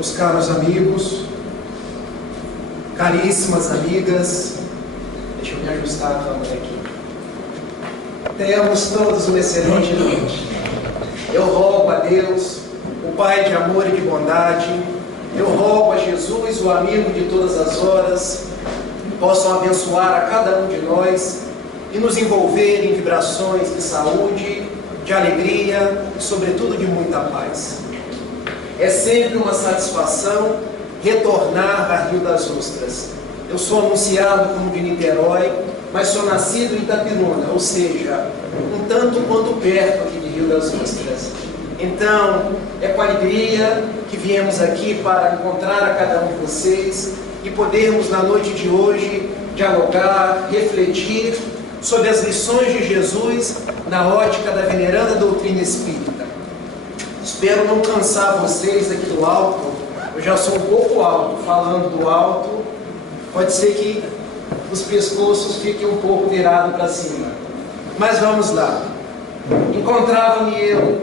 Meus caros amigos, caríssimas amigas, deixa eu me ajustar a câmera aqui. Tenhamos todos uma excelente noite. Eu rogo a Deus, o Pai de amor e de bondade, eu rogo a Jesus, o amigo de todas as horas, possam abençoar a cada um de nós e nos envolver em vibrações de saúde, de alegria e, sobretudo, de muita paz. É sempre uma satisfação retornar a Rio das Ostras. Eu sou anunciado como de Niterói, mas sou nascido em Itapiruna, ou seja, um tanto quanto perto aqui de Rio das Ostras. Então, é com alegria que viemos aqui para encontrar a cada um de vocês e podermos, na noite de hoje, dialogar, refletir sobre as lições de Jesus na ótica da veneranda doutrina espírita. Espero não cansar vocês aqui do alto. Eu já sou um pouco alto. Falando do alto, pode ser que os pescoços fiquem um pouco virados para cima. Mas vamos lá. Encontrava-me eu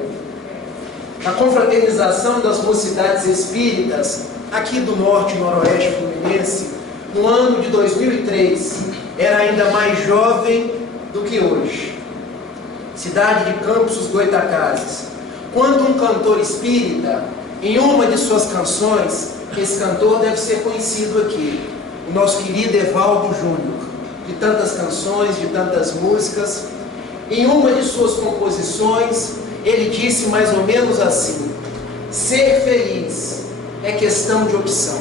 na confraternização das mocidades espíritas aqui do norte e noroeste fluminense no ano de 2003. Era ainda mais jovem do que hoje. Cidade de Campos dos Goitacazes. Quando um cantor espírita, em uma de suas canções, esse cantor deve ser conhecido aqui, o nosso querido Evaldo Júnior, de tantas canções, de tantas músicas, em uma de suas composições, ele disse mais ou menos assim: ser feliz é questão de opção.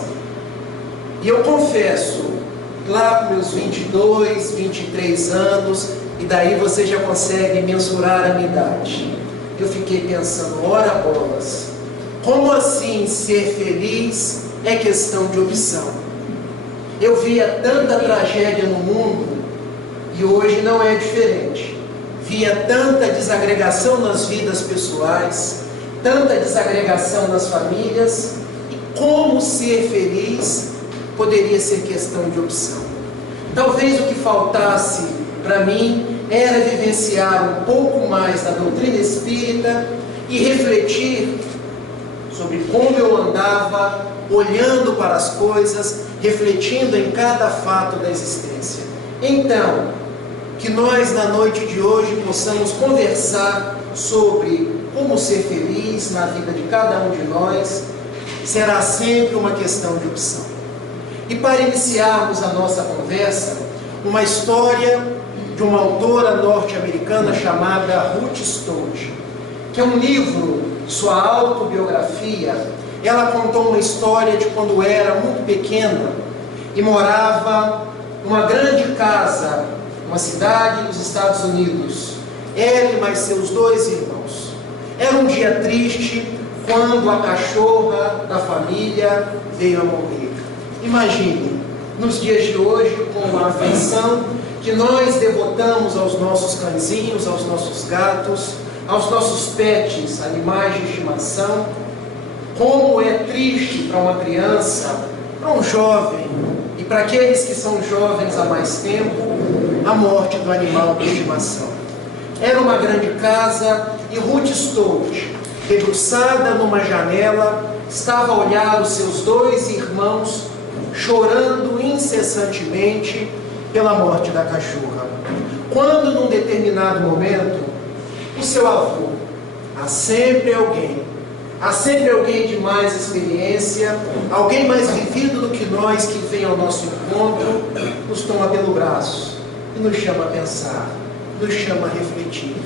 E eu confesso, lá com meus 22, 23 anos, e daí você já consegue mensurar a minha idade, eu fiquei pensando, ora bolas, como assim ser feliz é questão de opção? Eu via tanta tragédia no mundo e hoje não é diferente. Via tanta desagregação nas vidas pessoais, tanta desagregação nas famílias, e como ser feliz poderia ser questão de opção. Talvez o que faltasse para mim era vivenciar um pouco mais da doutrina espírita e refletir sobre como eu andava olhando para as coisas, refletindo em cada fato da existência. Então, que nós na noite de hoje possamos conversar sobre como ser feliz na vida de cada um de nós, será sempre uma questão de opção. E para iniciarmos a nossa conversa, uma história de uma autora norte-americana chamada Ruth Stone, que é um livro, sua autobiografia. Ela contou uma história de quando era muito pequena e morava numa grande casa, uma cidade dos Estados Unidos, ela e mais seus 2 irmãos. Era um dia triste quando a cachorra da família veio a morrer. Imagine, nos dias de hoje, com a afeição que nós devotamos aos nossos cãezinhos, aos nossos gatos, aos nossos pets, animais de estimação, como é triste para uma criança, para um jovem e para aqueles que são jovens há mais tempo, a morte do animal de estimação. Era uma grande casa e Ruth Stone, debruçada numa janela, estava a olhar os seus 2 irmãos chorando incessantemente pela morte da cachorra. Quando, num determinado momento, o seu avô, há sempre alguém de mais experiência, alguém mais vivido do que nós, que vem ao nosso encontro, nos toma pelo braço e nos chama a pensar, nos chama a refletir.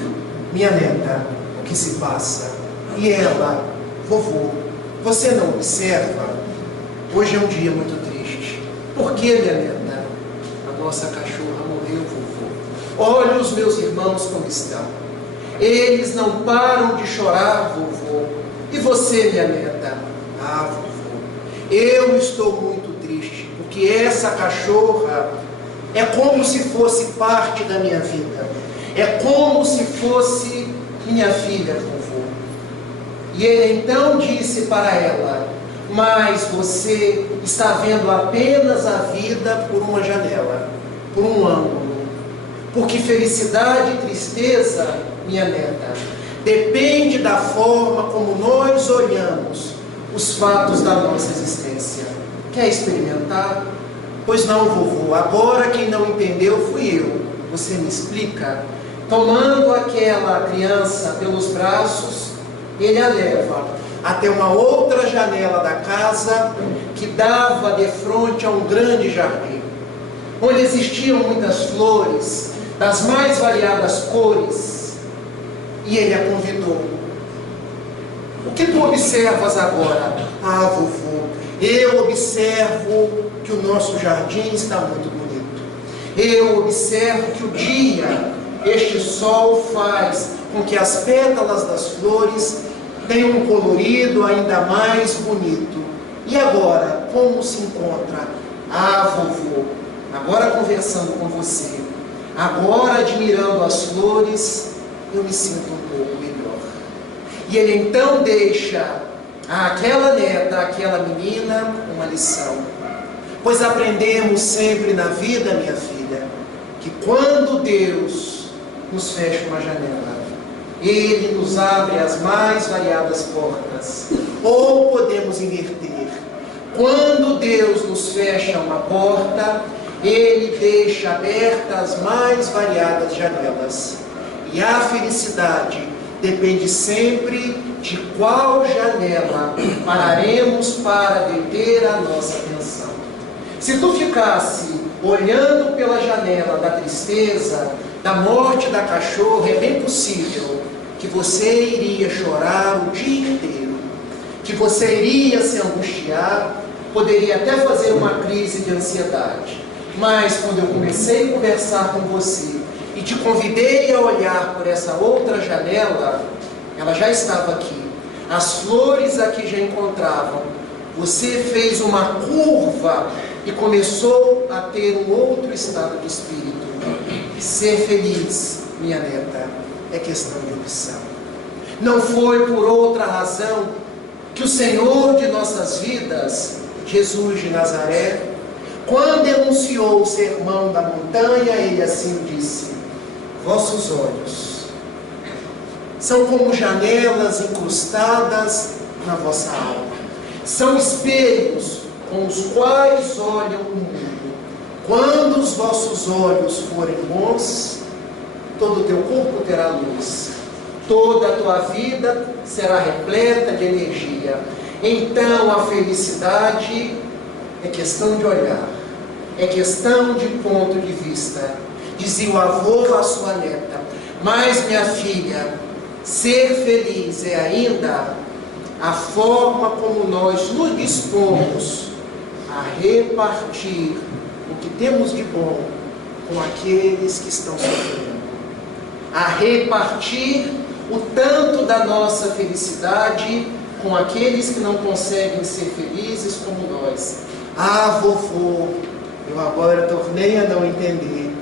Minha neta, o que se passa? E ela, vovô, você não observa? Hoje é um dia muito triste. Por que, minha neta? A nossa cachorra morreu, vovô. Olha os meus irmãos como estão. Eles não param de chorar, vovô. E você, minha neta? Ah, vovô, eu estou muito triste, porque essa cachorra é como se fosse parte da minha vida. É como se fosse minha filha, vovô. E ele então disse para ela: mas você está vendo apenas a vida por uma janela, por um ângulo. Porque felicidade e tristeza, minha neta, depende da forma como nós olhamos os fatos da nossa existência. Quer experimentar? Pois não, vovô, agora quem não entendeu fui eu. Você me explica? Tomando aquela criança pelos braços, ele a leva até uma outra janela da casa que dava de frente a um grande jardim, onde existiam muitas flores, das mais variadas cores, e ele a convidou. O que tu observas agora? Ah, vovô, eu observo que o nosso jardim está muito bonito. Eu observo que o dia, este sol faz com que as pétalas das flores tenham um colorido ainda mais bonito. E agora, como se encontra? Ah, vovô, agora conversando com você, agora admirando as flores, eu me sinto um pouco melhor. E ele então deixa àquela neta, àquela menina, uma lição. Pois aprendemos sempre na vida, minha filha, que quando Deus nos fecha uma janela, Ele nos abre as mais variadas portas. Ou podemos inverter. Quando Deus nos fecha uma porta, Ele deixa abertas as mais variadas janelas. E a felicidade depende sempre de qual janela pararemos para deter a nossa atenção. Se tu ficasse olhando pela janela da tristeza, da morte da cachorra, é bem possível que você iria chorar o dia inteiro, que você iria se angustiar, poderia até fazer uma crise de ansiedade. Mas quando eu comecei a conversar com você e te convidei a olhar por essa outra janela, ela já estava aqui, as flores aqui já encontravam, você fez uma curva e começou a ter um outro estado de espírito. Ser feliz, minha neta, é questão de opção. Não foi por outra razão que o Senhor de nossas vidas, Jesus de Nazaré, quando enunciou o sermão da montanha, ele assim disse: vossos olhos são como janelas incrustadas na vossa alma, são espelhos com os quais olham o mundo. Quando os vossos olhos forem bons, todo o teu corpo terá luz, toda a tua vida será repleta de energia. Então a felicidade é questão de olhar, é questão de ponto de vista. Dizia o avô à sua neta: mas minha filha, ser feliz é ainda a forma como nós nos dispomos a repartir o que temos de bom com aqueles que estão sofrendo, a repartir o tanto da nossa felicidade com aqueles que não conseguem ser felizes como nós. Ah, vovô, eu agora tornei a não entender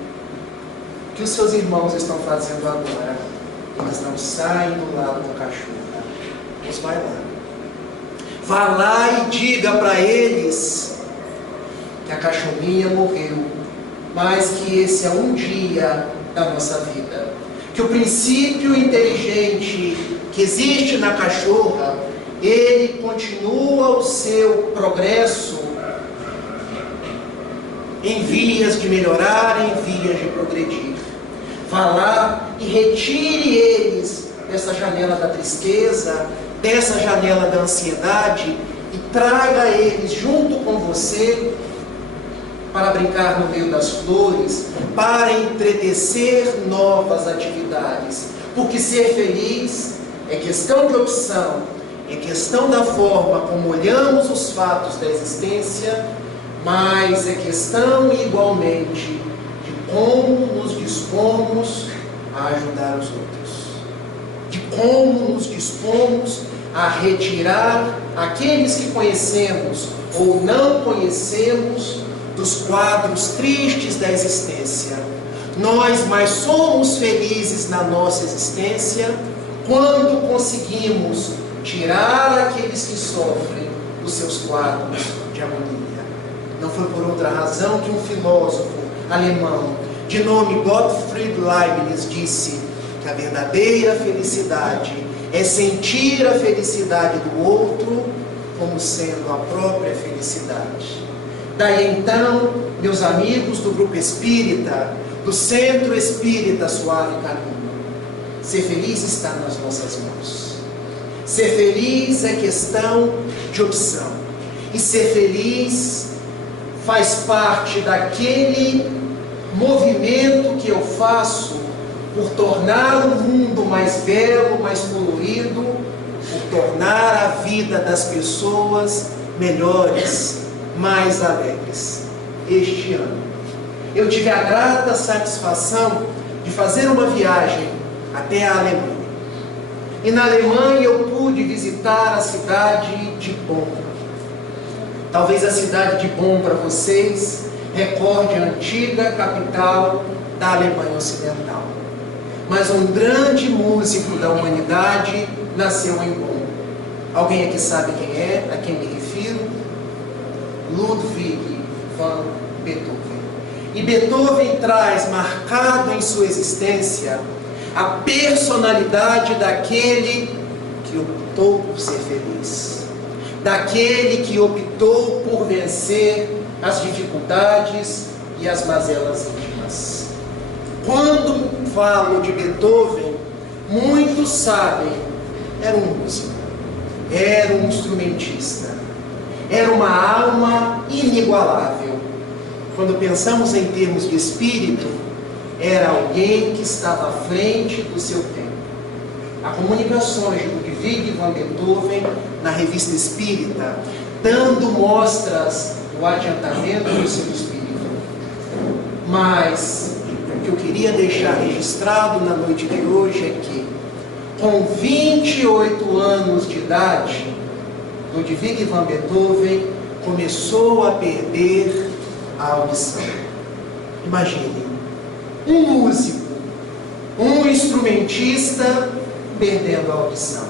o que os seus irmãos estão fazendo agora. Eles não saem do lado da cachorra. Pois vai lá. Vá lá e diga para eles que a cachorrinha morreu, mas que esse é um dia da nossa vida. Que o princípio inteligente que existe na cachorra, ele continua o seu progresso em vias de melhorar, em vias de progredir. Vá lá e retire eles dessa janela da tristeza, dessa janela da ansiedade, e traga eles junto com você para brincar no meio das flores, para entretecer novas atividades. Porque ser feliz é questão de opção, é questão da forma como olhamos os fatos da existência, mas é questão igualmente de como nos dispomos a ajudar os outros, de como nos dispomos a retirar aqueles que conhecemos ou não conhecemos dos quadros tristes da existência. Nós mais somos felizes na nossa existência quando conseguimos tirar aqueles que sofrem dos seus quadros de agonia. Não foi por outra razão que um filósofo alemão de nome Gottfried Leibniz disse que a verdadeira felicidade é sentir a felicidade do outro como sendo a própria felicidade. Daí então, meus amigos do Grupo Espírita, do Centro Espírita Suave Caminho, ser feliz está nas nossas mãos. Ser feliz é questão de opção. E ser feliz faz parte daquele movimento que eu faço por tornar o mundo mais belo, mais colorido, por tornar a vida das pessoas melhores, mais alegres. Este ano, eu tive a grata satisfação de fazer uma viagem até a Alemanha. E na Alemanha eu pude visitar a cidade de Bonn. Talvez a cidade de Bonn para vocês recorde a antiga capital da Alemanha Ocidental. Mas um grande músico da humanidade nasceu em Bonn. Alguém aqui sabe quem é? A quem me refiro? Ludwig van Beethoven. E Beethoven traz marcado em sua existência a personalidade daquele que optou por ser feliz, daquele que optou por vencer as dificuldades e as mazelas íntimas. Quando falo de Beethoven, muitos sabem, era um músico, era um instrumentista, era uma alma inigualável. Quando pensamos em termos de espírito, era alguém que estava à frente do seu tempo. Há comunicações de Ludwig van Beethoven na Revista Espírita, dando mostras do adiantamento do seu espírito. Mas o que eu queria deixar registrado na noite de hoje é que, com 28 anos de idade, Ludwig van Beethoven começou a perder a audição. Imagine, um músico, um instrumentista perdendo a audição.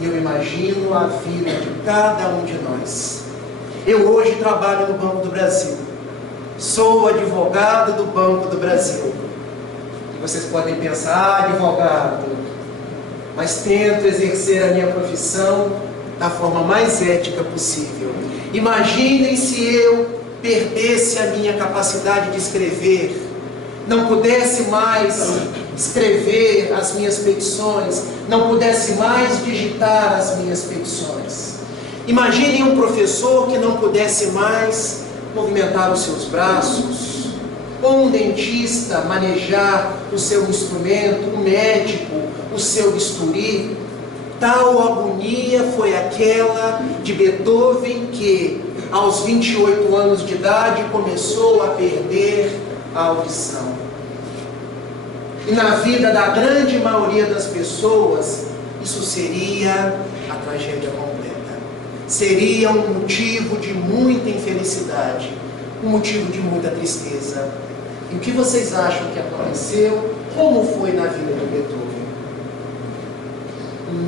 E eu imagino a vida de cada um de nós. Eu hoje trabalho no Banco do Brasil. Sou advogado do Banco do Brasil. E vocês podem pensar, advogado, mas tento exercer a minha profissão da forma mais ética possível. Imaginem se eu perdesse a minha capacidade de escrever, não pudesse mais escrever as minhas petições, não pudesse mais digitar as minhas petições. Imaginem um professor que não pudesse mais movimentar os seus braços, ou um dentista manejar o seu instrumento, um médico o seu bisturi. Tal agonia foi aquela de Beethoven que, aos 28 anos de idade, começou a perder a audição. E na vida da grande maioria das pessoas, isso seria a tragédia completa. Seria um motivo de muita infelicidade, um motivo de muita tristeza. E o que vocês acham que aconteceu? Como foi na vida de Beethoven?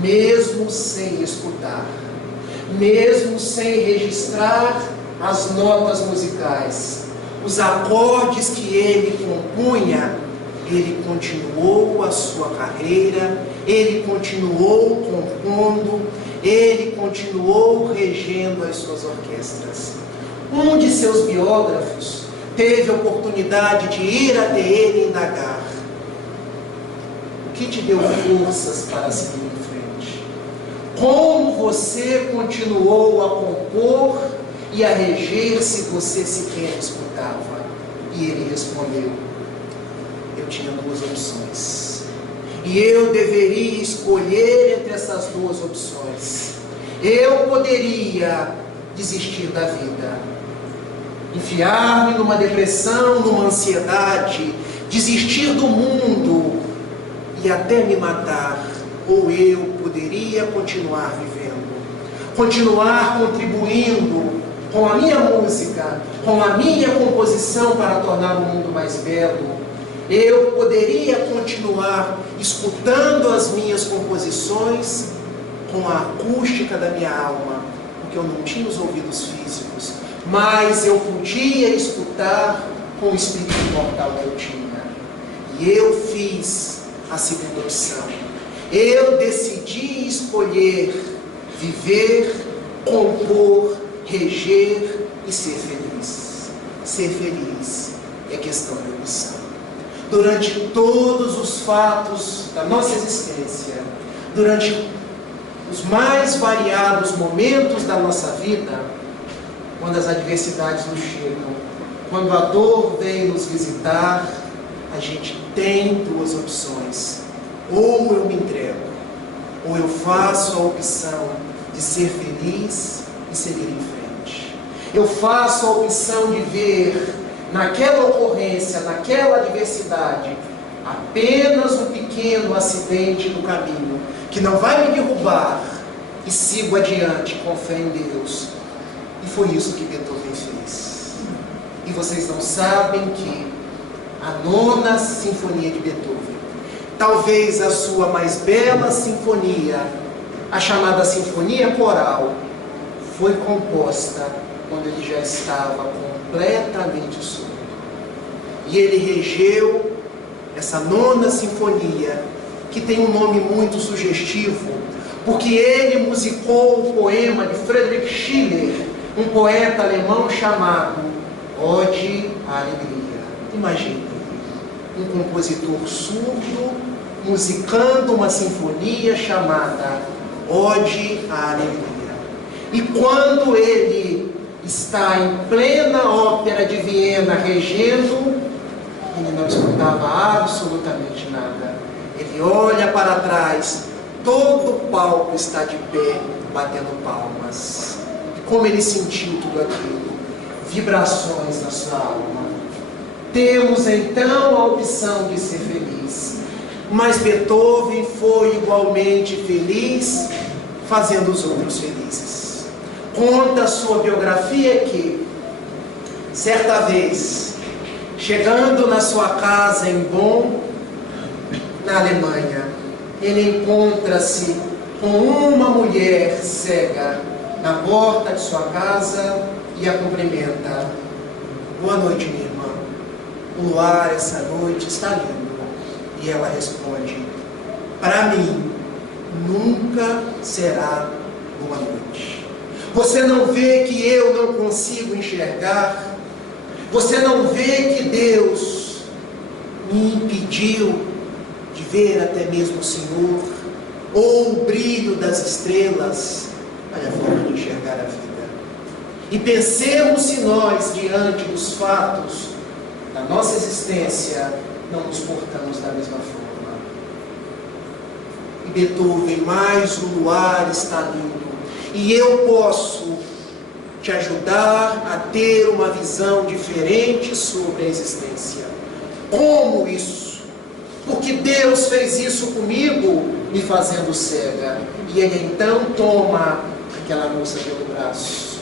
Mesmo sem escutar, mesmo sem registrar as notas musicais, os acordes que ele compunha, ele continuou a sua carreira, ele continuou compondo, ele continuou regendo as suas orquestras. Um de seus biógrafos teve a oportunidade de ir até ele e indagar: o que te deu forças para seguir em frente? Como você continuou a compor e a reger se você sequer escutava? E ele respondeu: eu tinha duas opções. E eu deveria escolher entre essas duas opções. Eu poderia desistir da vida, enfiar-me numa depressão, numa ansiedade, desistir do mundo e até me matar. Ou eu poderia continuar vivendo, continuar contribuindo com a minha música, com a minha composição para tornar o mundo mais belo. Eu poderia continuar escutando as minhas composições com a acústica da minha alma, porque eu não tinha os ouvidos físicos, mas eu podia escutar com o espírito imortal que eu tinha. E eu fiz a segunda opção. Eu decidi escolher viver, compor, reger e ser feliz. Ser feliz é questão de opção. Durante todos os fatos da nossa existência, durante os mais variados momentos da nossa vida, quando as adversidades nos chegam, quando a dor vem nos visitar, a gente tem duas opções. Ou eu me entrego, ou eu faço a opção de ser feliz e seguir em frente. Eu faço a opção de ver naquela ocorrência, naquela adversidade, apenas um pequeno acidente no caminho, que não vai me derrubar, e sigo adiante com fé em Deus. E foi isso que Beethoven fez. E vocês não sabem que a 9ª Sinfonia de Beethoven, talvez a sua mais bela sinfonia, a chamada Sinfonia Coral, foi composta quando ele já estava completamente surdo. E ele regeu essa 9ª Sinfonia, que tem um nome muito sugestivo, porque ele musicou o poema de Friedrich Schiller, um poeta alemão chamado Ode à Alegria. Imagine, um compositor surdo musicando uma sinfonia chamada Ode à Alegria. E quando ele está em plena ópera de Viena regendo, ele não escutava absolutamente nada. Ele olha para trás, todo o palco está de pé, batendo palmas. E como ele sentiu tudo aquilo? Vibrações na sua alma. Temos então a opção de ser feliz. Mas Beethoven foi igualmente feliz, fazendo os outros felizes. Conta a sua biografia que, certa vez, chegando na sua casa em Bonn, na Alemanha, ele encontra-se com uma mulher cega na porta de sua casa e a cumprimenta. Boa noite, minha irmã. O luar essa noite está lindo. E ela responde: para mim, nunca será boa noite. Você não vê que eu não consigo enxergar? Você não vê que Deus me impediu de ver até mesmo o Senhor? Ou o brilho das estrelas? Olha a forma de enxergar a vida. E pensemos se nós, diante dos fatos da nossa existência, não nos portamos da mesma forma. E Beethoven, mais o luar está lindo. E eu posso te ajudar a ter uma visão diferente sobre a existência. Como isso? Porque Deus fez isso comigo, me fazendo cega. E ele então toma aquela moça pelo braço,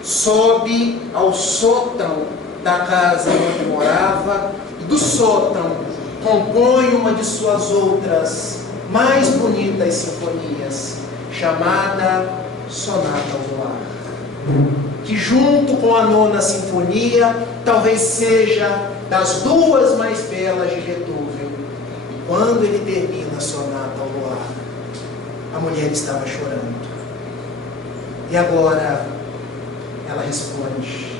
sobe ao sótão da casa onde morava, e do sótão compõe uma de suas outras mais bonitas sinfonias, chamada Sonata ao Luar, que junto com a 9ª Sinfonia talvez seja das duas mais belas de Beethoven. E quando ele termina a Sonata ao Luar, a mulher estava chorando. E agora ela responde: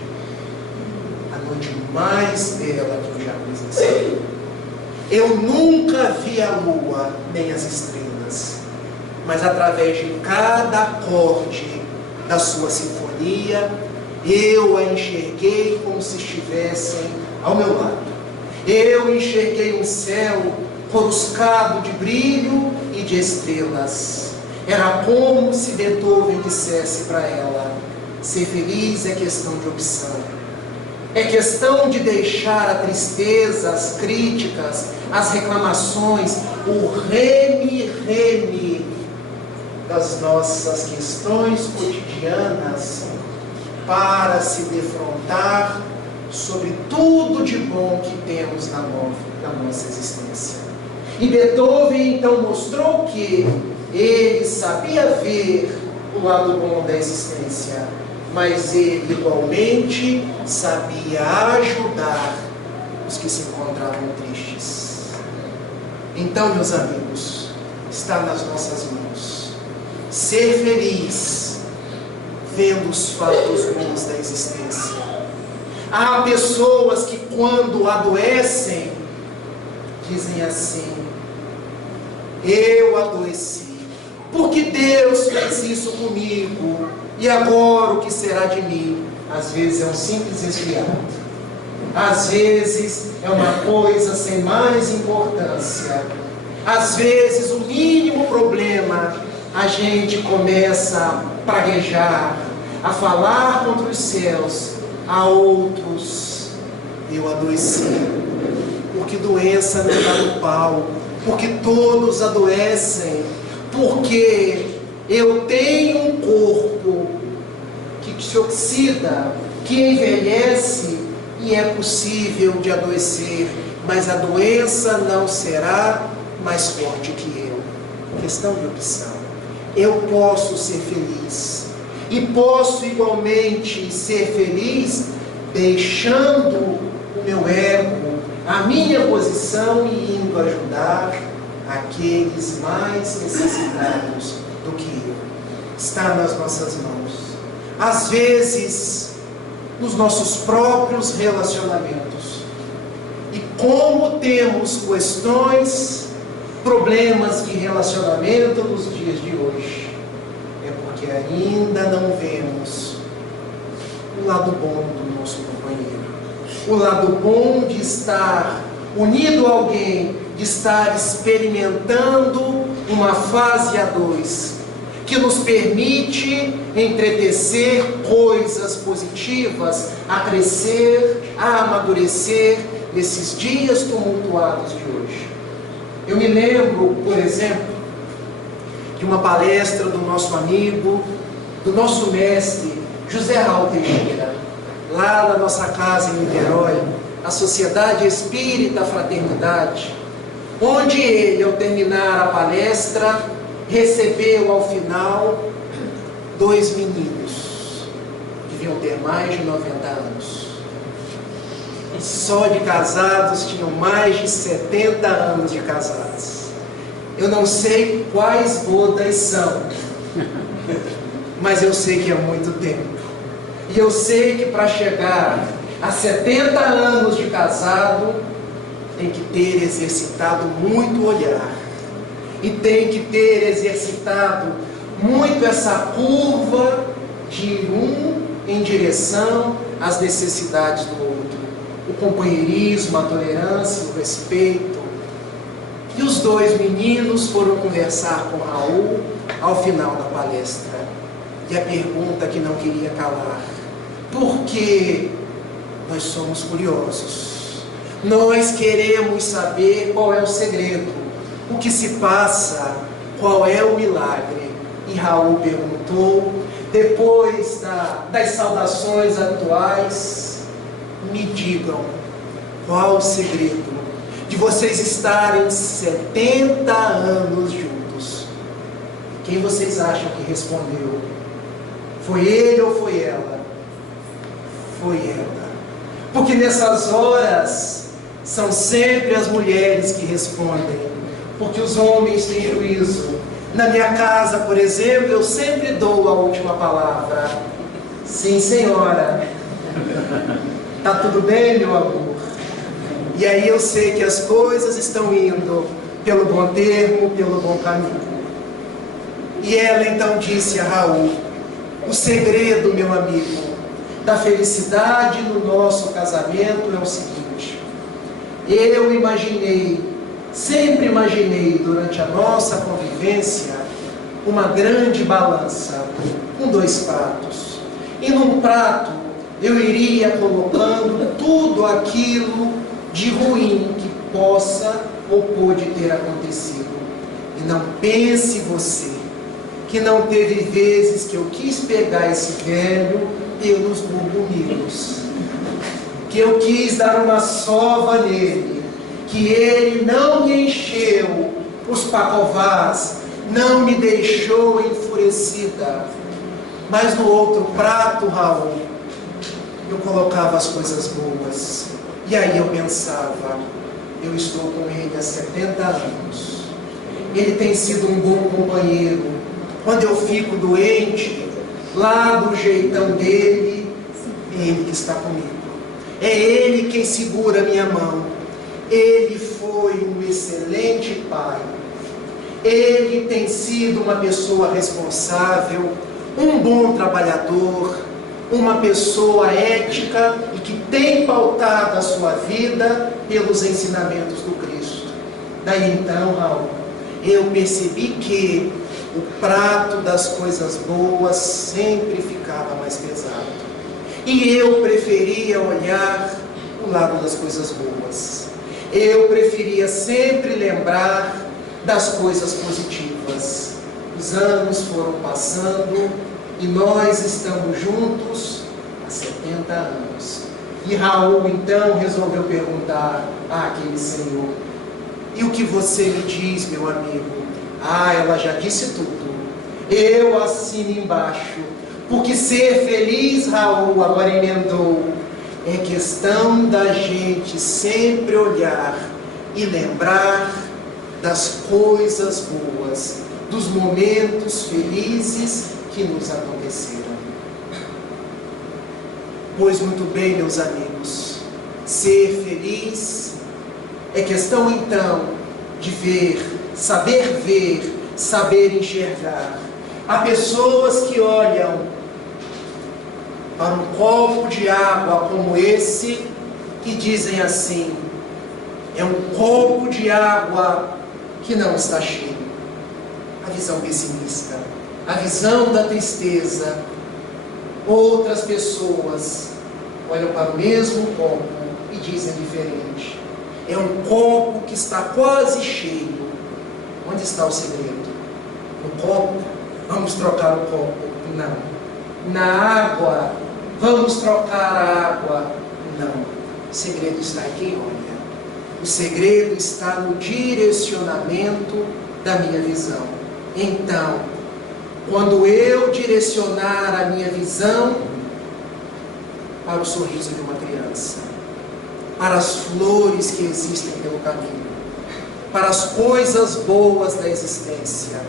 a noite mais bela que eu já presenciei. Eu nunca vi a lua nem as estrelas, mas através de cada acorde da sua sinfonia, eu a enxerguei como se estivessem ao meu lado. Eu enxerguei um céu coruscado de brilho e de estrelas. Era como se Beethoven dissesse para ela: ser feliz é questão de opção. É questão de deixar a tristeza, as críticas, as reclamações, o reme-reme das nossas questões cotidianas, para se defrontar sobre tudo de bom que temos na nossa existência. E Beethoven então mostrou que ele sabia ver o lado bom da existência, mas ele igualmente sabia ajudar os que se encontravam tristes. Então, meus amigos, está nas nossas mãos. ser feliz vendo os fatos bons da existência. Há pessoas que, quando adoecem, dizem assim: eu adoeci, porque Deus fez isso comigo, e agora o que será de mim? Às vezes é um simples resfriado, às vezes é uma coisa sem mais importância, às vezes o mínimo problema, a gente começa a praguejar, a falar contra os céus. A outros: eu adoeci, porque doença não dá no pau, porque todos adoecem, porque eu tenho um corpo que se oxida, que envelhece, e é possível de adoecer, mas a doença não será mais forte que eu. Questão de opção. Eu posso ser feliz, e posso igualmente ser feliz deixando o meu ego, a minha posição, e indo ajudar aqueles mais necessitados do que eu. Está nas nossas mãos. Às vezes, nos nossos próprios relacionamentos. E como temos questões, problemas de relacionamento nos dias de hoje, é porque ainda não vemos o lado bom do nosso companheiro, o lado bom de estar unido a alguém, de estar experimentando uma fase a dois, que nos permite entretecer coisas positivas, a crescer, a amadurecer nesses dias tumultuados de hoje. Eu me lembro, por exemplo, de uma palestra do nosso amigo, do nosso mestre, José Raul Teixeira, lá na nossa casa em Niterói, a Sociedade Espírita Fraternidade, onde ele, ao terminar a palestra, recebeu ao final 2 meninos, deviam ter mais de 90 anos. Só de casados tinham mais de 70 anos de casados. Eu não sei quais bodas são, mas eu sei que é muito tempo. E eu sei que para chegar a 70 anos de casado, tem que ter exercitado muito olhar. E tem que ter exercitado muito essa curva de um em direção às necessidades do outro. O companheirismo, a tolerância, o respeito. E os 2 meninos foram conversar com Raul ao final da palestra. E a pergunta que não queria calar: por que nós somos curiosos? Nós queremos saber qual é o segredo, o que se passa, qual é o milagre. E Raul perguntou, depois das saudações atuais: me digam, qual o segredo de vocês estarem 70 anos juntos? Quem vocês acham que respondeu? Foi ele ou foi ela? Foi ela. Porque nessas horas são sempre as mulheres que respondem, porque os homens têm juízo. Na minha casa, por exemplo, eu sempre dou a última palavra. Sim, senhora. Tá tudo bem, meu amor? E aí eu sei que as coisas estão indo pelo bom termo, pelo bom caminho. E ela então disse a Raul: o segredo, meu amigo, da felicidade no nosso casamento é o seguinte: eu sempre imaginei durante a nossa convivência uma grande balança com 2 pratos. E num prato eu iria colocando tudo aquilo de ruim que possa ou pode ter acontecido. E não pense você que não teve vezes que eu quis pegar esse velho pelos burburinhos, que eu quis dar uma sova nele, que ele não me encheu os pacovás, não me deixou enfurecida. Mas no outro prato, Raul, eu colocava as coisas boas. E aí eu pensava: eu estou com ele há 70 anos. Ele tem sido um bom companheiro, Quando eu fico doente, lá do jeitão dele, Ele que está comigo. É Ele quem segura a minha mão. Ele foi um excelente pai. Ele tem sido uma pessoa responsável, um bom trabalhador, uma pessoa ética e que tem pautado a sua vida pelos ensinamentos do Cristo. Daí então, Raul, eu percebi que o prato das coisas boas sempre ficava mais pesado. E eu preferia olhar o lado das coisas boas. Eu preferia sempre lembrar das coisas positivas. Os anos foram passando e nós estamos juntos há 70 anos. E Raul então resolveu perguntar àquele senhor: e o que você me diz, meu amigo? Ela já disse tudo. Eu assino embaixo. Porque ser feliz, Raul agora emendou, é questão da gente sempre olhar e lembrar das coisas boas, dos momentos felizes que nos aconteceram. Pois muito bem, meus amigos, ser feliz é questão então de ver, saber enxergar. Há pessoas que olham para um copo de água como esse e dizem assim: é um copo de água que não está cheio. A visão pessimista, a visão da tristeza. Outras pessoas olham para o mesmo copo e dizem diferente: é um copo que está quase cheio. Onde está o segredo? No copo? Vamos trocar o copo? Não. Na água? Vamos trocar a água? Não. O segredo está em quem olha. O segredo está no direcionamento da minha visão. Então, quando eu direcionar a minha visão para o sorriso de uma criança, para as flores que existem pelo caminho, para as coisas boas da existência,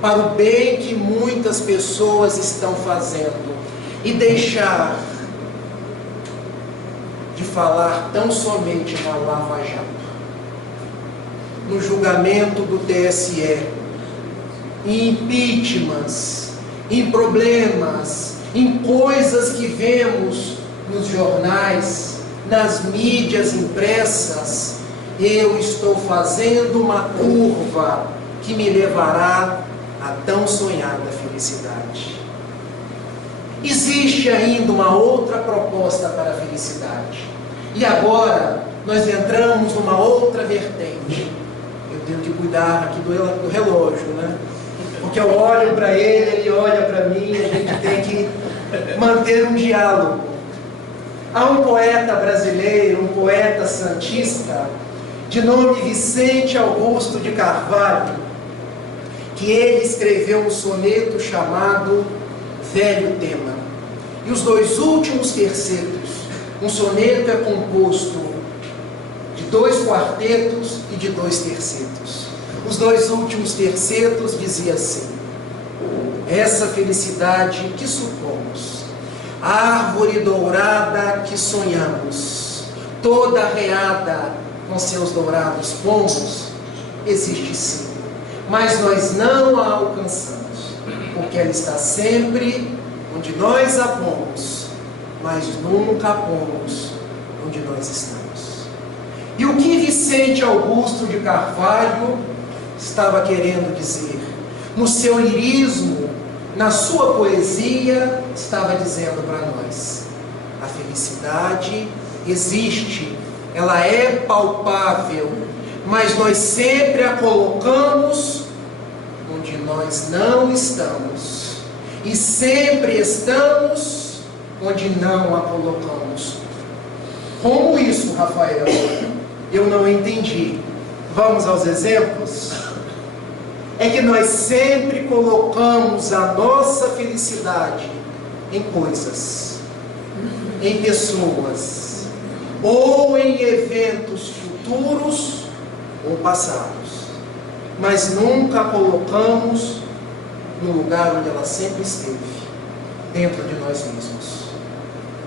para o bem que muitas pessoas estão fazendo, e deixar de falar tão somente na Lava Jato, no julgamento do TSE, em impeachments, em problemas, em coisas que vemos nos jornais, nas mídias impressas, eu estou fazendo uma curva que me levará à tão sonhada felicidade. Existe ainda uma outra proposta para a felicidade. E agora nós entramos numa outra vertente. Eu tenho que cuidar aqui do relógio, né? Porque eu olho para ele olha para mim, a gente tem que manter um diálogo. Há um poeta brasileiro, um poeta santista, de nome Vicente Augusto de Carvalho, que ele escreveu um soneto chamado Velho Tema. E os dois últimos tercetos, um soneto é composto de 2 quartetos e de 2 tercetos. Os 2 últimos tercetos dizia assim: essa felicidade que supomos, árvore dourada que sonhamos, toda arreada com seus dourados pomos, existe sim, mas nós não a alcançamos, porque ela está sempre onde nós a pomos, mas nunca a pomos onde nós estamos. E o que Vicente Augusto de Carvalho estava querendo dizer? No seu lirismo, na sua poesia, estava dizendo para nós: a felicidade existe, ela é palpável, mas nós sempre a colocamos onde nós não estamos, e sempre estamos onde não a colocamos. Como isso, Rafael? Eu não entendi. Vamos aos exemplos? É que nós sempre colocamos a nossa felicidade em coisas, em pessoas, ou em eventos futuros ou passados, mas nunca colocamos no lugar onde ela sempre esteve, dentro de nós mesmos.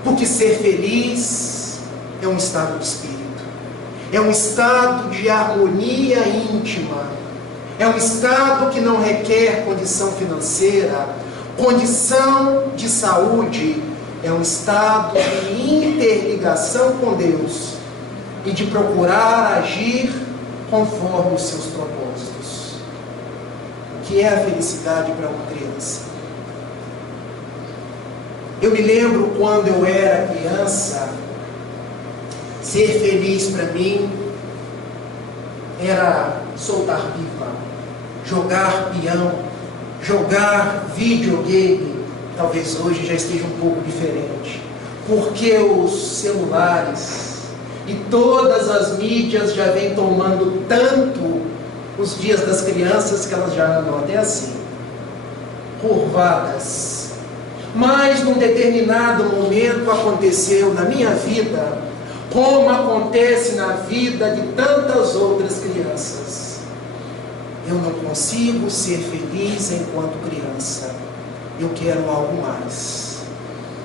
Porque ser feliz é um estado de espírito, é um estado de harmonia íntima, é um estado que não requer condição financeira, condição de saúde, é um estado de interligação com Deus e de procurar agir conforme os seus propósitos. O que é a felicidade para uma criança? Eu me lembro quando eu era criança, ser feliz para mim era soltar pipa, jogar peão, jogar videogame. Talvez hoje já esteja um pouco diferente, porque os celulares e todas as mídias já vêm tomando tanto os dias das crianças que elas já andam até assim, curvadas. Mas num determinado momento aconteceu na minha vida, como acontece na vida de tantas outras crianças. Eu não consigo ser feliz enquanto criança. Eu quero algo mais.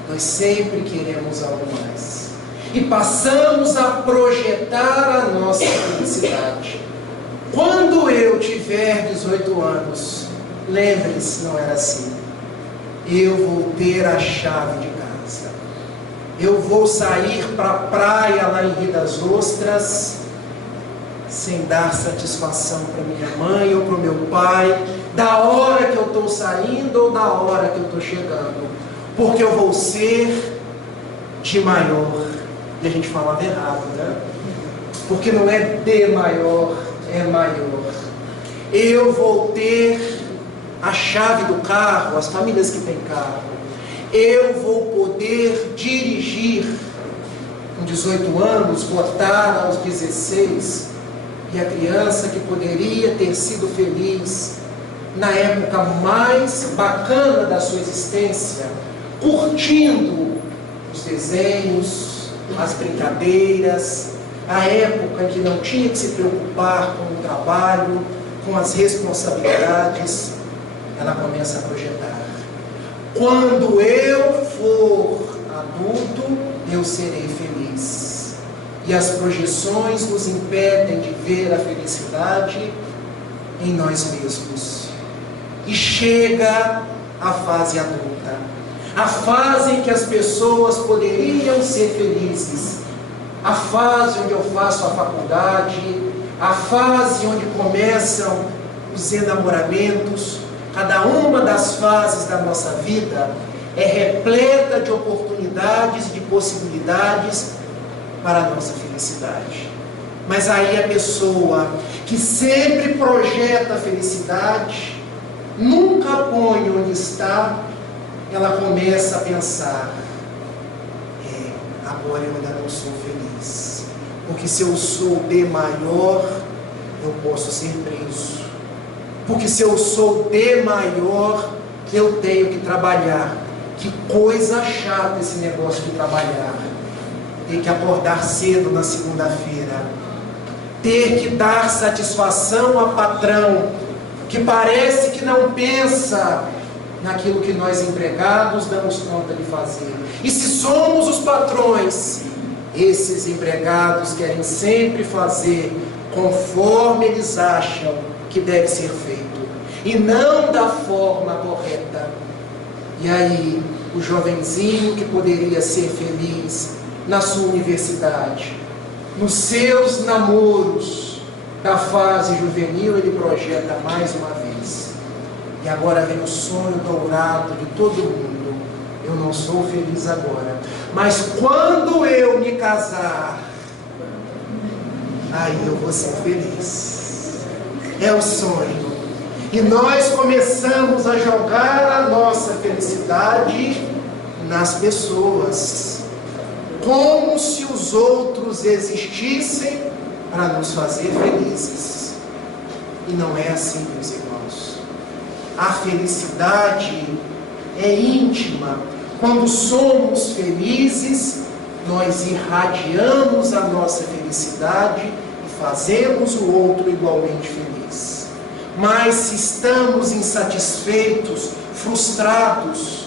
Nós sempre queremos algo mais. E passamos a projetar a nossa felicidade. Quando eu tiver 18 anos, lembre-se, não era assim. Eu vou ter a chave de casa. Eu vou sair para a praia lá em Rio das Ostras, sem dar satisfação para minha mãe ou para o meu pai, da hora que eu estou saindo ou da hora que eu estou chegando, porque eu vou ser de maior. E a gente falava errado, né? Porque não é de maior, é maior. Eu vou ter a chave do carro, as famílias que têm carro. Eu vou poder dirigir com 18 anos, votar aos 16, e a criança que poderia ter sido feliz na época mais bacana da sua existência, curtindo os desenhos, as brincadeiras, a época em que não tinha que se preocupar com o trabalho, com as responsabilidades, ela começa a projetar. Quando eu for adulto, eu serei feliz. E as projeções nos impedem de ver a felicidade em nós mesmos. E chega a fase adulta, a fase em que as pessoas poderiam ser felizes, a fase onde eu faço a faculdade, a fase onde começam os enamoramentos. Cada uma das fases da nossa vida é repleta de oportunidades e de possibilidades para a nossa felicidade. Mas aí a pessoa que sempre projeta a felicidade, nunca põe onde está, ela começa a pensar: agora eu ainda não sou feliz, porque se eu sou de maior, eu posso ser preso. Porque se eu sou de maior, eu tenho que trabalhar. Que coisa chata esse negócio de trabalhar. Ter que acordar cedo na segunda-feira. Ter que dar satisfação a patrão, que parece que não pensa naquilo que nós empregados damos conta de fazer. E se somos os patrões, esses empregados querem sempre fazer conforme eles acham que deve ser feito, e não da forma correta. E aí, o jovenzinho que poderia ser feliz na sua universidade, nos seus namoros da fase juvenil, ele projeta mais uma vez. E agora vem o sonho dourado de todo mundo: eu não sou feliz agora, mas quando eu me casar, aí eu vou ser feliz. É o sonho. E nós começamos a jogar a nossa felicidade nas pessoas, como se os outros existissem para nos fazer felizes. E não é assim, meus irmãos. A felicidade é íntima. Quando somos felizes, nós irradiamos a nossa felicidade e fazemos o outro igualmente feliz. Mas se estamos insatisfeitos, frustrados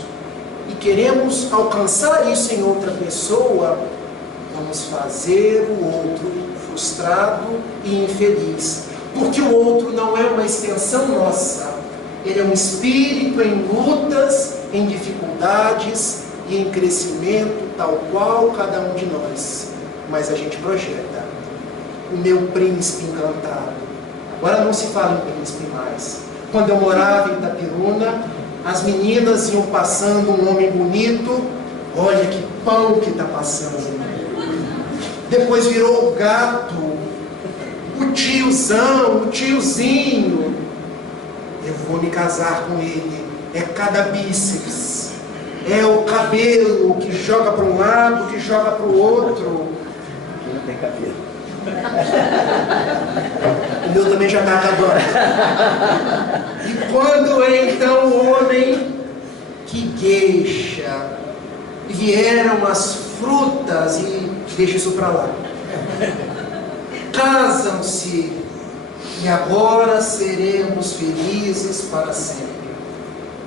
e queremos alcançar isso em outra pessoa, vamos fazer o outro frustrado e infeliz. Porque o outro não é uma extensão nossa. Ele é um espírito em lutas, em dificuldades e em crescimento, tal qual cada um de nós. Mas a gente projeta o meu príncipe encantado. Agora não se fala em príncipe mais. Quando eu morava em Itapiruna, as meninas iam passando um homem bonito. Olha que pão que está passando. Depois virou o gato, o tiozão, o tiozinho. Eu vou me casar com ele. É cada bíceps. É o cabelo que joga para um lado, que joga para o outro. Não tem cabelo. O meu também já está acabando. E quando é então o homem que gueixa, vieram as frutas e deixa isso para lá. Casam-se e agora seremos felizes para sempre.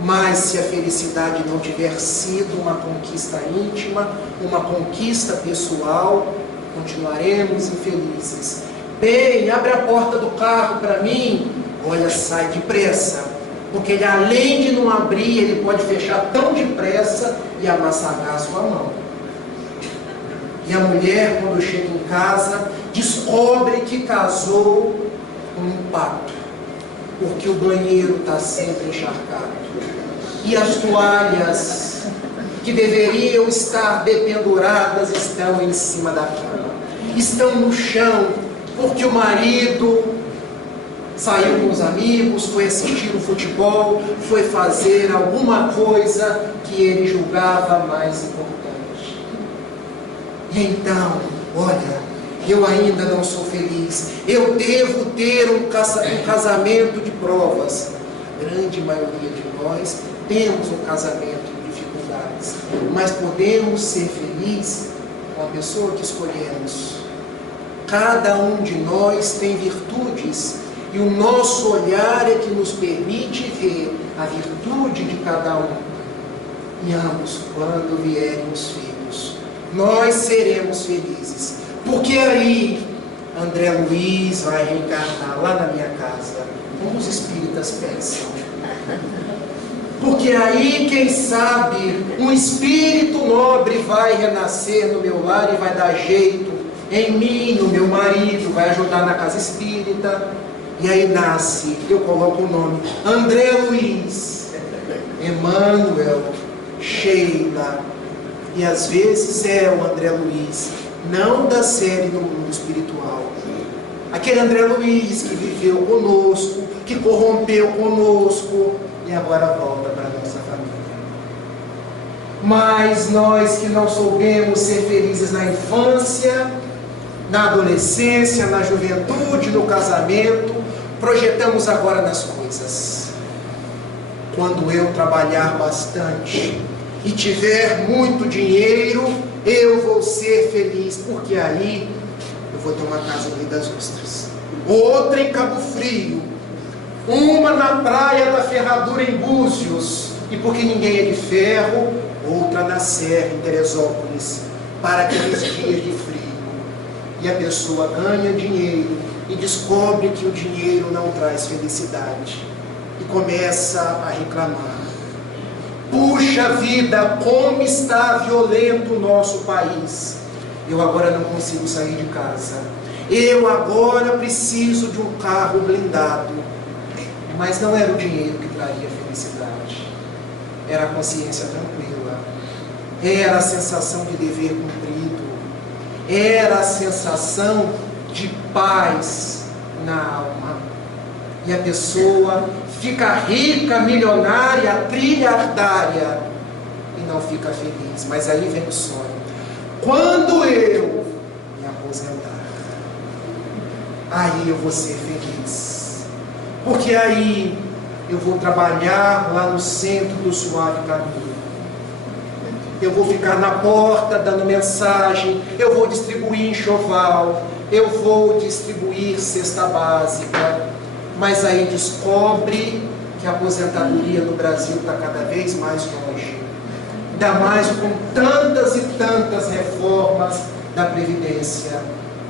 Mas se a felicidade não tiver sido uma conquista íntima, uma conquista pessoal, continuaremos infelizes. Bem, abre a porta do carro para mim. Olha, sai depressa, porque ele, além de não abrir, ele pode fechar tão depressa e amassagar a sua mão. E a mulher, quando chega em casa, descobre que casou com um pato, porque o banheiro está sempre encharcado. E as toalhas que deveriam estar dependuradas estão em cima da cama. Estão no chão, porque o marido saiu com os amigos, foi assistir o futebol, foi fazer alguma coisa que ele julgava mais importante. E então, olha, eu ainda não sou feliz. Eu devo ter um casamento de provas. A grande maioria de nós temos um casamento de dificuldades, mas podemos ser felizes com a pessoa que escolhemos. Cada um de nós tem virtudes e o nosso olhar é que nos permite ver a virtude de cada um. E ambos, quando vierem os filhos, nós seremos felizes. Porque aí André Luiz vai reencarnar lá na minha casa, como os espíritas pensam. Porque aí, quem sabe, um espírito nobre vai renascer no meu lar e vai dar jeito em mim, no meu marido, vai ajudar na casa espírita. E aí nasce, eu coloco o nome, André Luiz, Emmanuel, Sheila. E às vezes é o André Luiz, não da série do mundo espiritual. Aquele André Luiz que viveu conosco, que corrompeu conosco e agora volta para a nossa família. Mas nós que não soubemos ser felizes na infância, na adolescência, na juventude, no casamento, projetamos agora nas coisas. Quando eu trabalhar bastante e tiver muito dinheiro, eu vou ser feliz, porque aí eu vou ter uma casa no Rio das Ostras, outra em Cabo Frio, uma na Praia da Ferradura em Búzios, e porque ninguém é de ferro, outra na Serra em Teresópolis, para aqueles dias de frio. E a pessoa ganha dinheiro e descobre que o dinheiro não traz felicidade e começa a reclamar. Puxa vida, como está violento o nosso país. Eu agora não consigo sair de casa. Eu agora preciso de um carro blindado. Mas não era o dinheiro que traria felicidade. Era a consciência tranquila. Era a sensação de dever cumprido. Era a sensação de paz na alma. E a pessoa fica rica, milionária, trilhardária e não fica feliz. Mas aí vem o sonho. Quando eu me aposentar, aí eu vou ser feliz. Porque aí eu vou trabalhar lá no centro do Suave Caminho. Eu vou ficar na porta dando mensagem, eu vou distribuir enxoval, eu vou distribuir cesta básica, mas aí descobre que a aposentadoria no Brasil está cada vez mais longe. Ainda mais com tantas e tantas reformas da Previdência.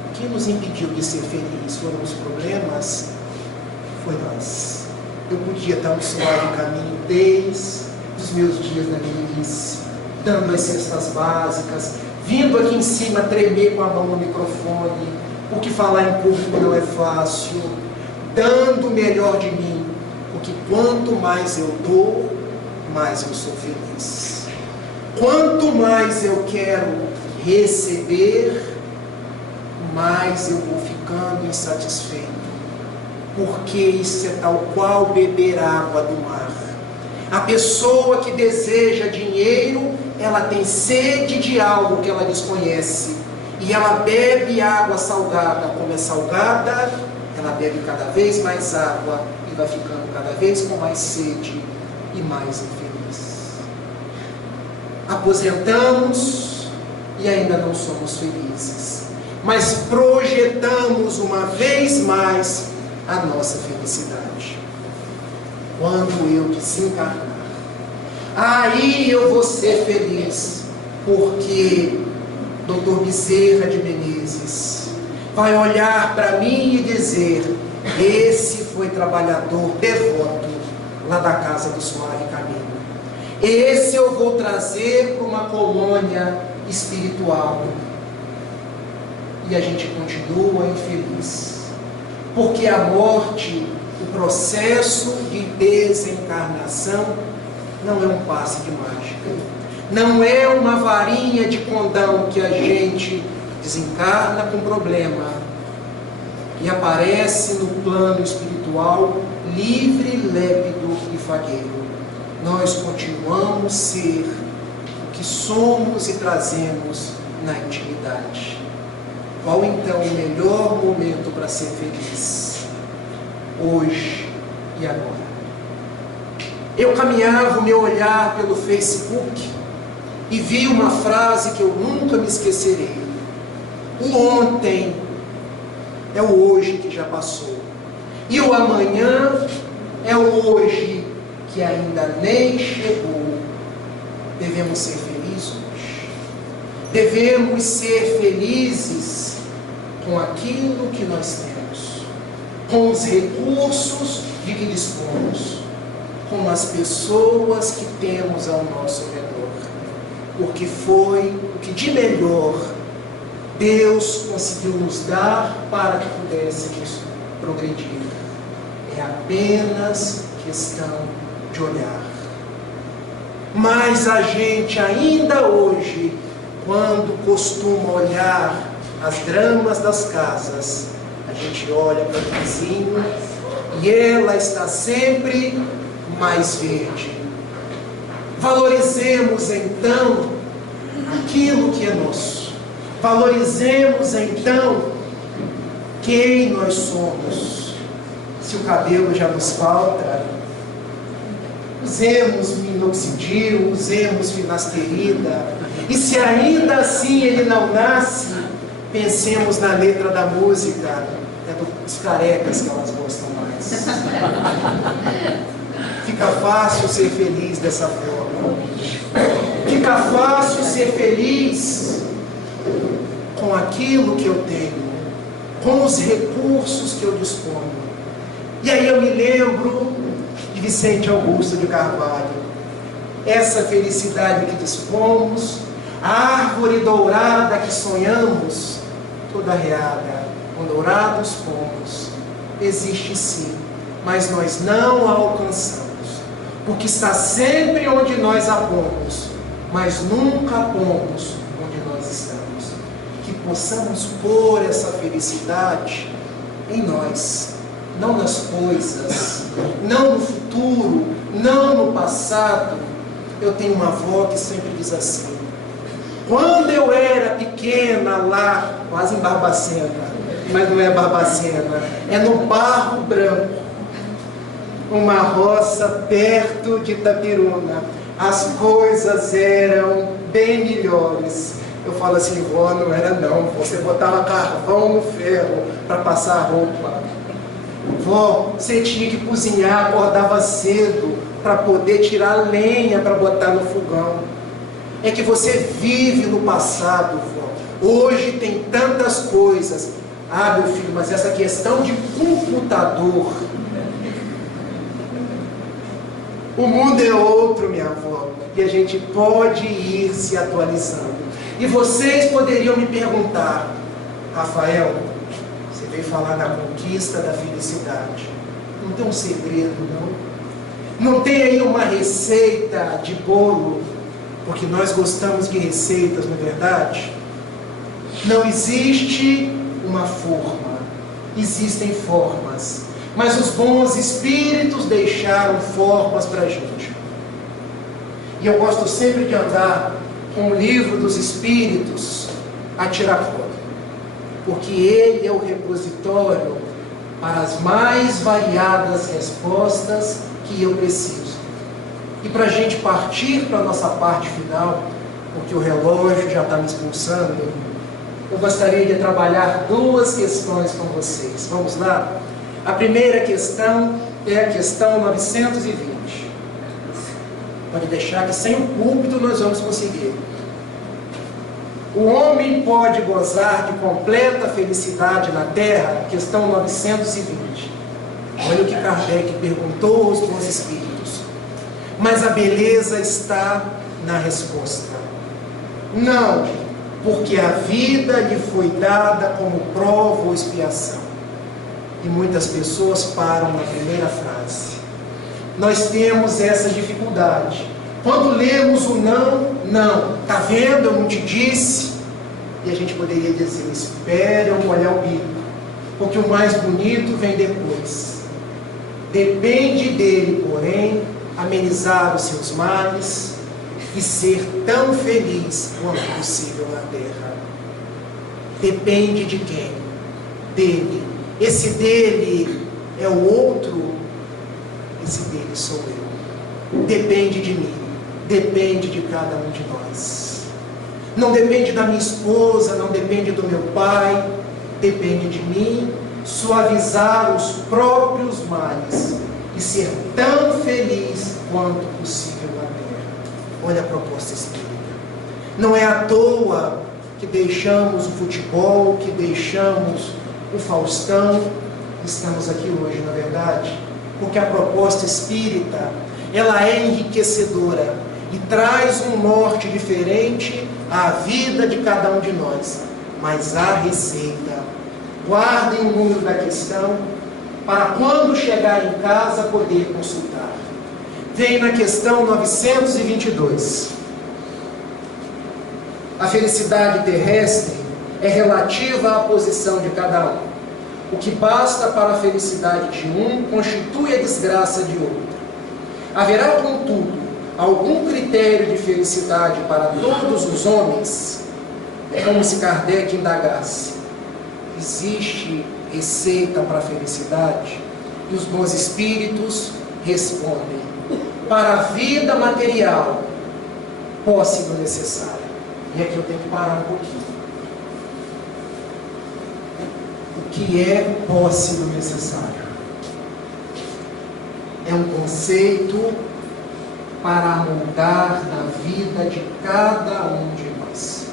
O que nos impediu de ser felizes? Foram os problemas? Foi nós. Eu podia estar no suave caminho desde os meus dias na meninice, dando as cestas básicas, vindo aqui em cima tremer com a mão no microfone, porque falar em público não é fácil, dando o melhor de mim, porque quanto mais eu dou, mais eu sou feliz. Quanto mais eu quero receber, mais eu vou ficando insatisfeito. Porque isso é tal qual beber água do mar. A pessoa que deseja dinheiro, ela tem sede de algo que ela desconhece. E ela bebe água salgada. Como é salgada, ela bebe cada vez mais água e vai ficando cada vez com mais sede e mais infeliz. Aposentamos e ainda não somos felizes, mas projetamos uma vez mais a nossa felicidade. Quando eu desencarnar, aí eu vou ser feliz, porque Dr. Bezerra de Menezes vai olhar para mim e dizer: esse foi trabalhador devoto lá da Casa do Suave Caminho. Esse eu vou trazer para uma colônia espiritual. E a gente continua infeliz. Porque a morte, o processo de desencarnação, não é um passe de mágica. Não é uma varinha de condão que a gente desencarna com problema e aparece no plano espiritual livre, lépido e fagueiro. Nós continuamos a ser o que somos e trazemos na intimidade. Qual então o melhor momento para ser feliz? Hoje e agora. Eu caminhava o meu olhar pelo Facebook e vi uma frase que eu nunca me esquecerei. O ontem é o hoje que já passou. E o amanhã é o hoje que ainda nem chegou. Devemos ser felizes hoje. Devemos ser felizes com aquilo que nós temos, com os recursos de que dispomos, com as pessoas que temos ao nosso redor, porque foi o que de melhor Deus conseguiu nos dar para que pudéssemos progredir. É apenas questão de olhar. Mas a gente ainda hoje, quando costuma olhar as gramas das casas, a gente olha para o vizinho e ela está sempre mais verde. Valorizemos então aquilo que é nosso. Valorizemos então quem nós somos. Se o cabelo já nos falta, usemos minoxidil, usemos finasterida. E se ainda assim ele não nasce, pensemos na letra da música. É dos carecas que elas gostam mais. Fica fácil ser feliz dessa forma. Fica fácil ser feliz com aquilo que eu tenho, com os recursos que eu disponho. E aí eu me lembro de Vicente Augusto de Carvalho. Essa felicidade que dispomos, a árvore dourada que sonhamos, toda arreada, com dourados pomos, existe sim, mas nós não a alcançamos, porque está sempre onde nós a pomos, mas nunca a pomos onde nós estamos. Que possamos pôr essa felicidade em nós, não nas coisas, não no futuro, não no passado. Eu tenho uma avó que sempre diz assim: quando eu era pequena lá, quase em Barbacena, mas não é Barbacena, é no Barro Branco, uma roça perto de Itapiruna, as coisas eram bem melhores. Eu falo assim: vó, não era não, você botava carvão no ferro para passar a roupa. Vó, você tinha que cozinhar, acordava cedo para poder tirar lenha para botar no fogão. É que você vive no passado, vó. Hoje tem tantas coisas. Ah, meu filho, mas essa questão de computador, o mundo é outro, minha avó, e a gente pode ir se atualizando. E vocês poderiam me perguntar: Rafael, você veio falar da conquista da felicidade, não tem um segredo, não? Não tem aí uma receita de bolo? Porque nós gostamos de receitas, não é verdade? Não existe uma forma, existem formas, mas os bons espíritos deixaram formas para a gente. E eu gosto sempre de andar com o livro dos espíritos a tiracolo, porque ele é o repositório para as mais variadas respostas que eu preciso. E para a gente partir para a nossa parte final, porque o relógio já está me expulsando, eu gostaria de trabalhar duas questões com vocês. Vamos lá? A primeira questão é a questão 920. Pode deixar que sem o púlpito nós vamos conseguir. O homem pode gozar de completa felicidade na terra? Questão 920. Olha o que Kardec perguntou aos bons espíritos. Mas a beleza está na resposta. Não, porque a vida lhe foi dada como prova ou expiação. E muitas pessoas param na primeira frase. Nós temos essa dificuldade. Quando lemos o não, tá vendo, eu não te disse? E a gente poderia dizer: espere eu molhar o bico, porque o mais bonito vem depois. Depende dele, porém, amenizar os seus males e ser tão feliz quanto possível na terra. Depende de quem? Dele. Esse dele é o outro, esse dele sou eu. Depende de mim, depende de cada um de nós. Não depende da minha esposa, não depende do meu pai, depende de mim suavizar os próprios males e ser tão feliz quanto possível na terra. Olha a proposta espírita. Não é à toa que deixamos o futebol, que deixamos o Faustão, estamos aqui hoje, na verdade, porque a proposta espírita, ela é enriquecedora e traz um norte diferente à vida de cada um de nós, mas a receita, guardem o número da questão, para quando chegar em casa poder consultar. Vem na questão 922. A felicidade terrestre é relativa à posição de cada um. O que basta para a felicidade de um constitui a desgraça de outro. Haverá, contudo, algum critério de felicidade para todos os homens? É como se Kardec indagasse: existe receita para a felicidade? E os bons espíritos respondem: para a vida material, posse do necessário. E aqui eu tenho que parar um pouquinho. O que é posse do necessário? É um conceito para moldar na vida de cada um de nós.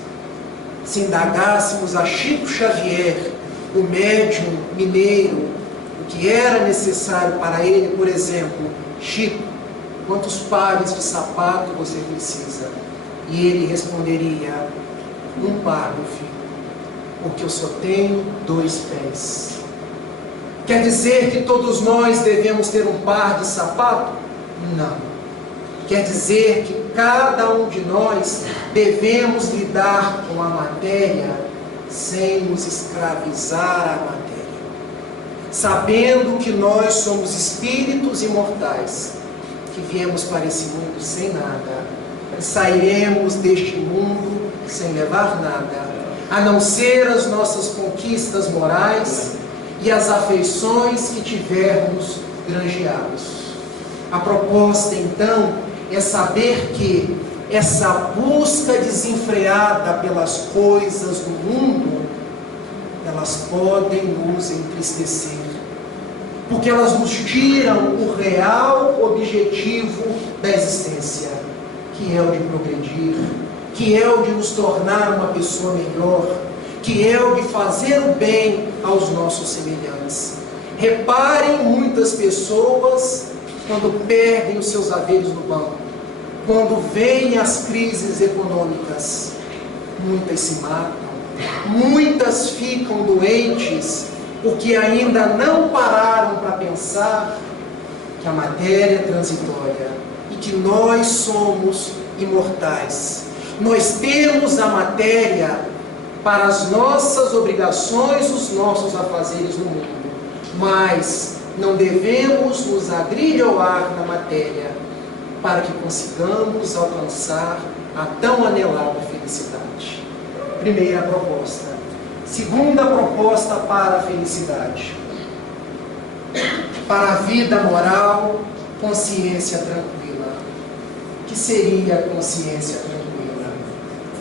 Se indagássemos a Chico Xavier, o médium mineiro, o que era necessário para ele, por exemplo: Chico, quantos pares de sapato você precisa? E ele responderia: um par, meu filho, porque eu só tenho 2 pés. Quer dizer que todos nós devemos ter um par de sapato? Não. Quer dizer que cada um de nós devemos lidar com a matéria sem nos escravizar à matéria, sabendo que nós somos espíritos imortais, que viemos para esse mundo sem nada, e sairemos deste mundo sem levar nada, a não ser as nossas conquistas morais e as afeições que tivermos granjeados. A proposta, então, é saber que essa busca desenfreada pelas coisas do mundo, elas podem nos entristecer. porque elas nos tiram o real objetivo da existência, que é o de progredir, que é o de nos tornar uma pessoa melhor, que é o de fazer o bem aos nossos semelhantes. Reparem muitas pessoas quando perdem os seus haveres no banco, quando vêm as crises econômicas, muitas se matam, muitas ficam doentes, porque ainda não pararam para pensar que a matéria é transitória e que nós somos imortais. Nós temos a matéria para as nossas obrigações, os nossos afazeres no mundo, mas não devemos nos agrilhoar na matéria para que consigamos alcançar a tão anelada felicidade. Primeira proposta. Segunda proposta para a felicidade. Para a vida moral, consciência tranquila. O que seria consciência tranquila?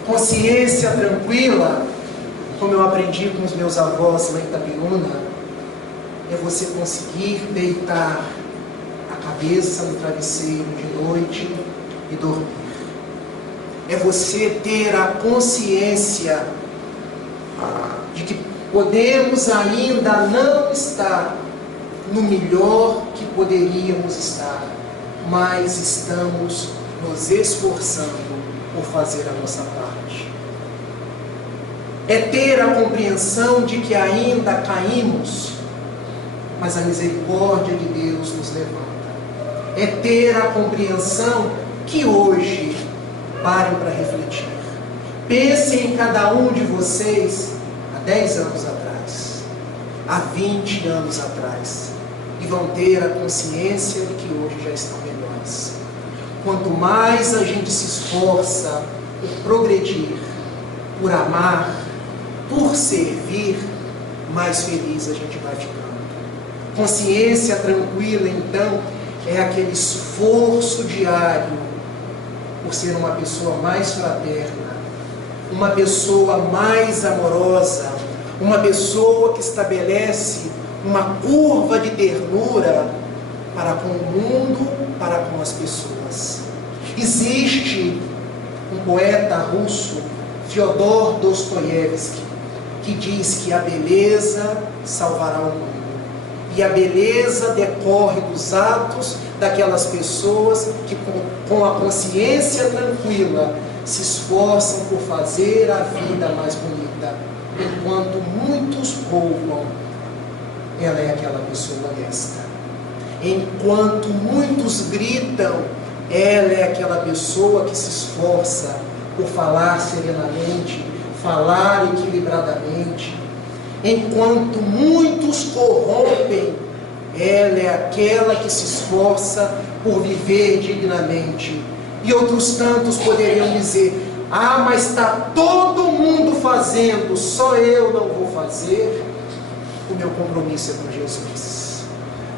Consciência tranquila, como eu aprendi com os meus avós lá em Itaperuna, é você conseguir deitar a cabeça no travesseiro de noite e dormir. É você ter a consciência de que podemos ainda não estar no melhor que poderíamos estar, mas estamos nos esforçando por fazer a nossa parte. É ter a compreensão de que ainda caímos, mas a misericórdia de Deus nos levanta. É ter a compreensão que hoje, parem para refletir, pensem em cada um de vocês há 10 anos atrás, há 20 anos atrás, e vão ter a consciência de que hoje já estão melhores. Quanto mais a gente se esforça por progredir, por amar, por servir, mais feliz a gente vai ficando. Consciência tranquila, então, é aquele esforço diário por ser uma pessoa mais fraterna, uma pessoa mais amorosa, uma pessoa que estabelece uma curva de ternura para com o mundo, para com as pessoas. Existe um poeta russo, Fyodor Dostoiévski, que diz que a beleza salvará o mundo. E a beleza decorre dos atos daquelas pessoas que, com a consciência tranquila, se esforçam por fazer a vida mais bonita. Enquanto muitos roubam, ela é aquela pessoa honesta. Enquanto muitos gritam, ela é aquela pessoa que se esforça por falar serenamente, falar equilibradamente. Enquanto muitos corrompem, ela é aquela que se esforça por viver dignamente. E outros tantos poderiam dizer: ah, mas está todo mundo fazendo, só eu não vou fazer. O meu compromisso é com Jesus.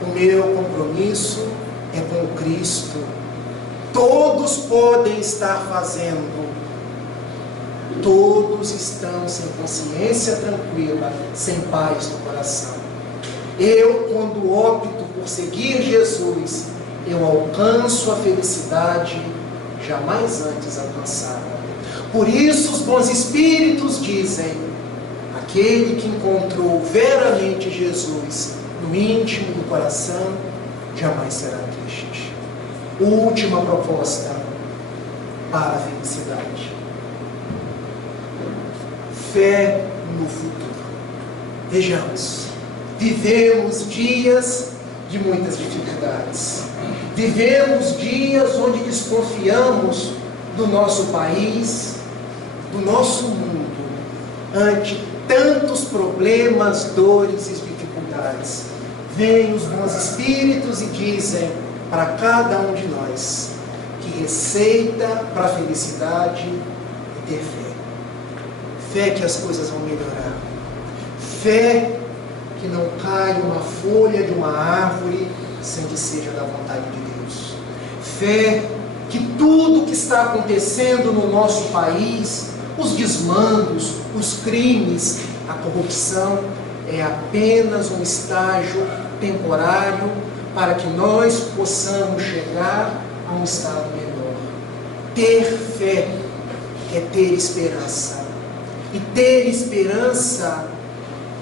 O meu compromisso é com o Cristo. Todos podem estar fazendo. Todos estão sem consciência tranquila, sem paz no coração. Eu, quando opto por seguir Jesus, eu alcanço a felicidade jamais antes alcançada. Por isso os bons espíritos dizem: aquele que encontrou veramente Jesus no íntimo do coração, jamais será triste. Última proposta para a felicidade: fé no futuro. Vejamos, vivemos dias de muitas dificuldades. Vivemos dias onde desconfiamos do nosso país, do nosso mundo, ante tantos problemas, dores e dificuldades. Vêm os bons espíritos e dizem para cada um de nós que receita para a felicidade é ter fé. Fé que as coisas vão melhorar. Fé que não cai uma folha de uma árvore sem que seja da vontade de Deus. Fé que tudo que está acontecendo no nosso país, os desmandos, os crimes, a corrupção, é apenas um estágio temporário para que nós possamos chegar a um estado melhor. Ter fé é ter esperança. E ter esperança,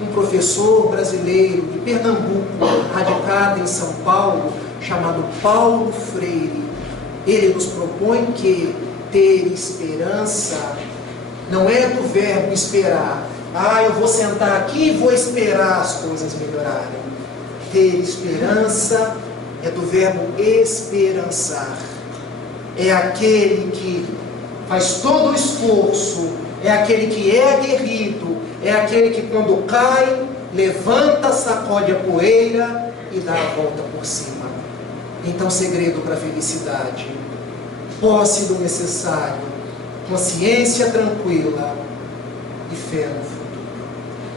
um professor brasileiro de Pernambuco, radicado em São Paulo, chamado Paulo Freire, ele nos propõe que ter esperança não é do verbo esperar. Eu vou sentar aqui e vou esperar as coisas melhorarem. Ter esperança é do verbo esperançar. É aquele que faz todo o esforço, é aquele que é aguerrido, é aquele que quando cai, levanta, sacode a poeira e dá a volta por cima. Então, segredo para a felicidade: posse do necessário, consciência tranquila e fé no futuro.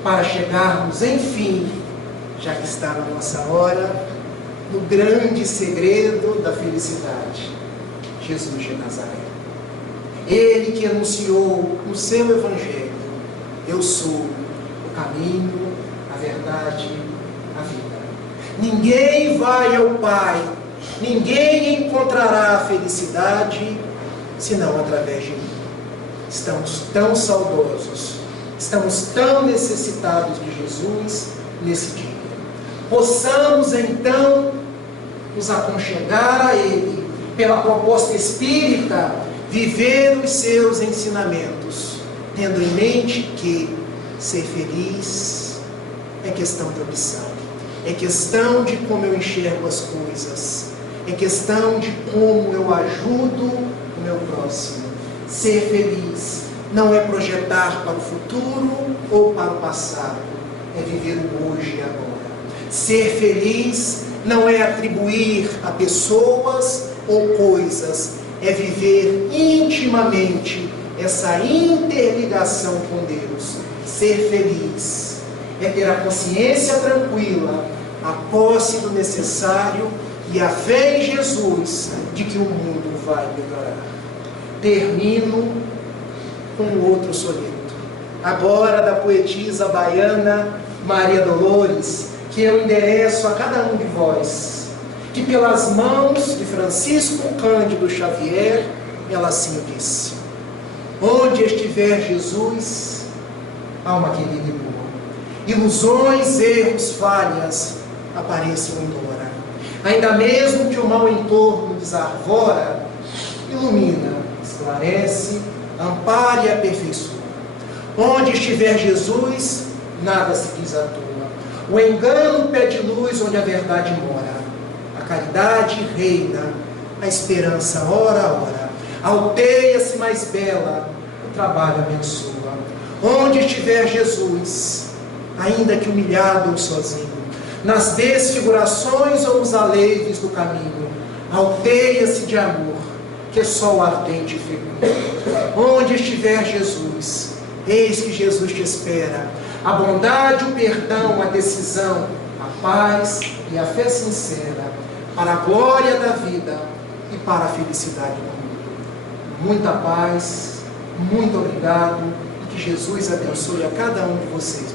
Para chegarmos, enfim, já que está na nossa hora, no grande segredo da felicidade: Jesus de Nazaré. Ele que anunciou no seu Evangelho: eu sou o caminho, a verdade, a vida. Ninguém vai ao Pai, ninguém encontrará a felicidade senão através de mim. Estamos tão saudosos, estamos tão necessitados de Jesus nesse dia. Possamos então nos aconchegar a Ele, pela proposta espírita, viver os seus ensinamentos, tendo em mente que ser feliz é questão de opção, é questão de como eu enxergo as coisas, é questão de como eu ajudo o meu próximo. Ser feliz não é projetar para o futuro ou para o passado, é viver o hoje e agora. Ser feliz não é atribuir a pessoas ou coisas, é viver intimamente essa interligação com Deus. Ser feliz é ter a consciência tranquila, a posse do necessário e a fé em Jesus de que o mundo vai melhorar. Termino com outro soneto, agora da poetisa baiana Maria Dolores, que eu endereço a cada um de vós, que pelas mãos de Francisco Cândido Xavier, ela assim disse: onde estiver Jesus, alma querida e boa, ilusões, erros, falhas apareçam embora. Ainda mesmo que o mal em torno desarvora, ilumina, esclarece, ampare e aperfeiçoa. Onde estiver Jesus, nada se desatua. O engano pede luz onde a verdade mora. A caridade reina, a esperança ora a ora. Alteia-se mais bela, o trabalho abençoa. Onde estiver Jesus, ainda que humilhado ou sozinho, nas desfigurações ou nos aleives do caminho, alteia-se de amor, que é sol ardente e fecundo. Onde estiver Jesus, eis que Jesus te espera. A bondade, o perdão, a decisão, a paz e a fé sincera, para a glória da vida e para a felicidade do mundo. Muita paz, muito obrigado, e que Jesus abençoe a cada um de vocês.